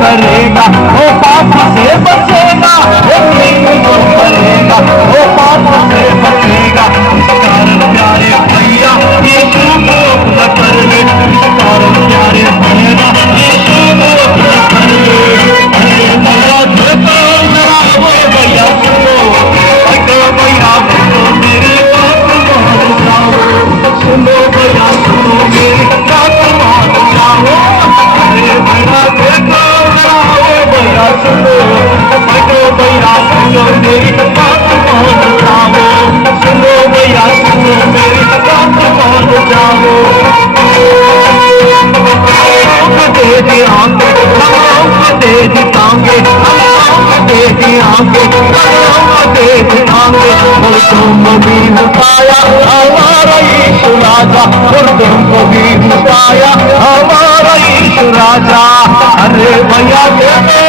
करेगा वो पाप से बचेगा दे दी आँखें दे दी आँखें और तुम भी बताया हमारा यीशु राजा और भी बताया हमारा यीशु राजा अरे भैया भैया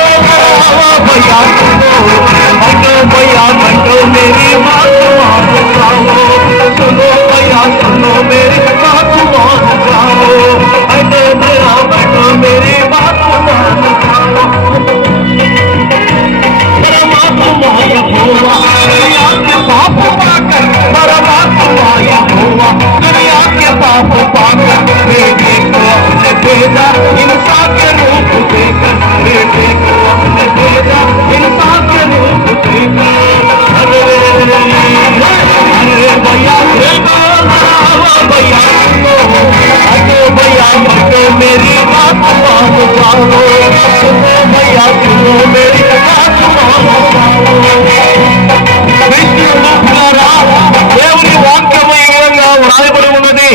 దేవుని వాక్యము ఈ విధంగా వ్రాయబడి ఉన్నది.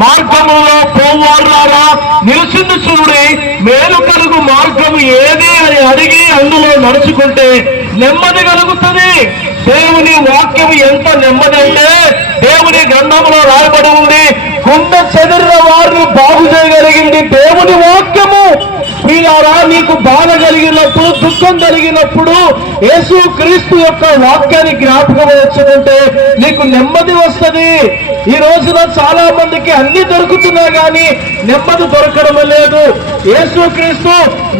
మార్గములో పోవారా నిలిచింది చూడి మేలు కలుగు మార్గము ఏది అని అడిగి అందులో నడుచుకుంటే నెమ్మది కలుగుతుంది. దేవుని వాక్యము ఎంత నెమ్మది అంటే దేవుని గ్రంథంలో రాయబడి ఉంది కుండ చెదిరిన వారిని బాగు మీరారా నీకు బాధ కలిగినప్పుడు దుఃఖం కలిగినప్పుడు యేసు క్రీస్తు యొక్క వాక్యాన్ని జ్ఞాపకం వచ్చుకుంటే నీకు నెమ్మది వస్తది. ఈ రోజున చాలా మందికి అన్ని దొరుకుతున్నా కానీ నెమ్మది దొరకడం లేదు. యేసు క్రీస్తు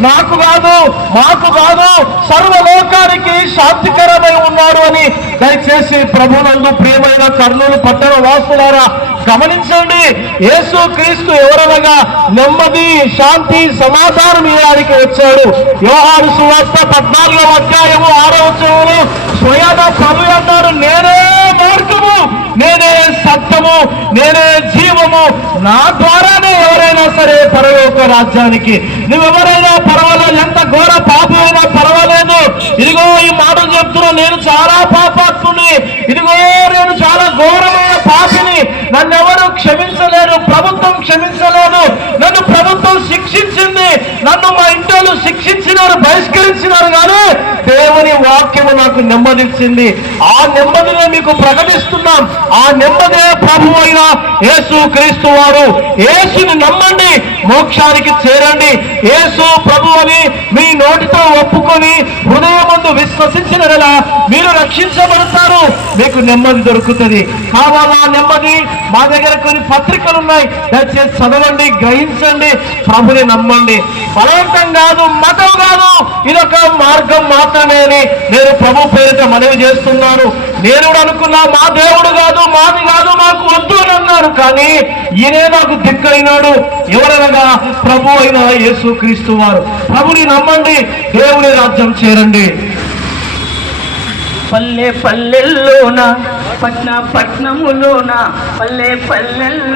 నాకు కాదు మాకు కాదు సర్వలోకానికి శాంతికరమై ఉన్నాడు అని దయచేసి ప్రభునందు ప్రియమైన కర్నూలు పట్టణ వాసులారా గమనించండి యేసు క్రీస్తు ఎవరనగా నెమ్మది శాంతి సమాధానం ఇవ్వడానికి వచ్చాడు. వ్యవహారు సువార్త పద్నాలుగో అధ్యాయము ఆరో వచ్చము స్వయాన ప్రభు అన్నాడు నేనే మార్గము నేనే సత్యము నేనే జీవము. నా ద్వారానే ఎవరైనా సరే పరలోక రాజ్యానికి. నువ్వెవరైనా పర్వాలేదు ఎంత ఘోర పాపమైనా పర్వాలేదు. ఇదిగో ఈ మాట చెప్తున్నా నేను చాలా పాపాత్ముని. నన్నెవరు నన్ను ఎవరు క్షమించలేరు ప్రభుత్వం క్షమించలేదు. నన్ను ప్రభుత్వం శిక్షించింది నన్ను మా ఇంట్లో శిక్షించినారు బహిష్కరించినారు కానీ వాక్యము నాకు నెమ్మదిచ్చింది. ఆ నెమ్మదిని మీకు ప్రకటిస్తున్నాం. ఆ నెమ్మదే ప్రభు అయిన యేసు క్రీస్తు వారు యేసుని నమ్మండి మోక్షానికి చేరండి. యేసు ప్రభు అని మీ నోటితో ఒప్పుకొని హృదయమందు విశ్వసించిన మీరు రక్షించబడతారు. మీకు నెమ్మది దొరుకుతుంది. కావాలా నెమ్మది? మా దగ్గర కొన్ని పత్రికలు ఉన్నాయి దయచేసి చదవండి గ్రహించండి. ప్రభుని నమ్మండి. బలవంతం కాదు మతం కాదు. ఇదొక మార్గం మాత్రమే అని నేను ప్రభు పేరిట మనవి చేస్తున్నాను. నేను కూడా అనుకున్నా మా దేవుడు కాదు మాది కాదు మాకు వద్దు అని అన్నాడు కానీ ఈయనే నాకు దిక్కైనాడు ఎవరనగా ప్రభు అయిన యేసు క్రీస్తు వారు. ప్రభుని నమ్మండి దేవుని రాజ్యం చేరండి. పల్లె పల్లెల్లోన? పట్న పట్నములోన? పల్లె పల్లెల్లో